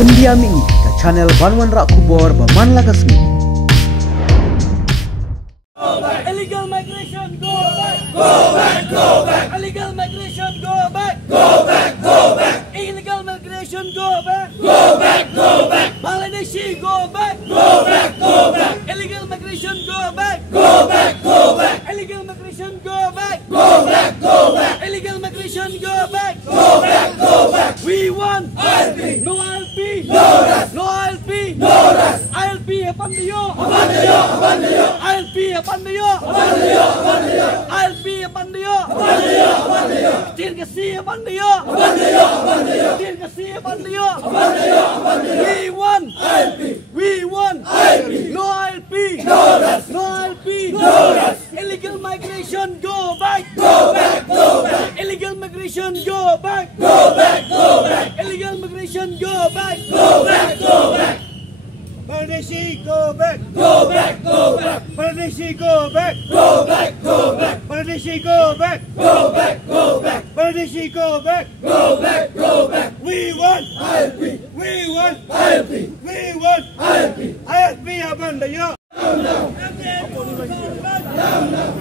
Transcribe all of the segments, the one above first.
India Mini ke channel Banwan Rak Kubor Baman Lagasmi. Illegal migration, go back! Go back, go back! Illegal migration, go back! Go back, go back! Illegal migration, go back! Go back, go back! Bangladeshi, go back! Go back, go back! Illegal migration, go back! Go back, go back! Illegal migration, go back! Go back, go back! Illegal migration, go back! Go back, go back! We want ILP! no ILP! No rest! No ILP! No rest! ILP upon the yo! Abandayo, abandayo! ILP upon the yo! Abandayo, abandayo! ILP upon the yo! Abandayo, abandayo! Tirgasi upon the yo! Abandayo, abandayo! Tirgasi upon the yo! Abandayo, abandayo! We want ILP! We want ILP! no ILP! No rest! No ILP! No rest! Illegal migration, go back! Go back, go back! Illegal migration, go back! Go back, go back! Illegal migration, go back! Go back, go back! Bangladeshi, go back! Go back, go back! Bangladeshi, go back! Go back, go back! Bangladeshi, go back! Go back, go back! Bangladeshi, go back! Go back, go back! We want ILP! We want ILP! We want ILP! ILP upon the yo! Down, down! Down, down!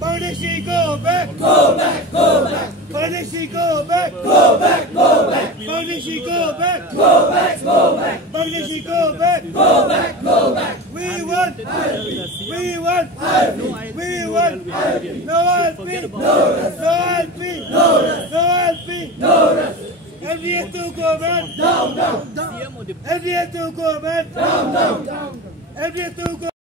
Bangladeshi, go back! Go back, go back! Bangladeshi, go back! Go back, go back! Bangladeshi, go back! Go back, go back! Bangladeshi, go back! Go back, go back! We want We want We want no ILP! No rest! No ILP! No rest! No ILP! No rest! MDA to go back! Down, down! MDA to go back! Down, down! MDA to go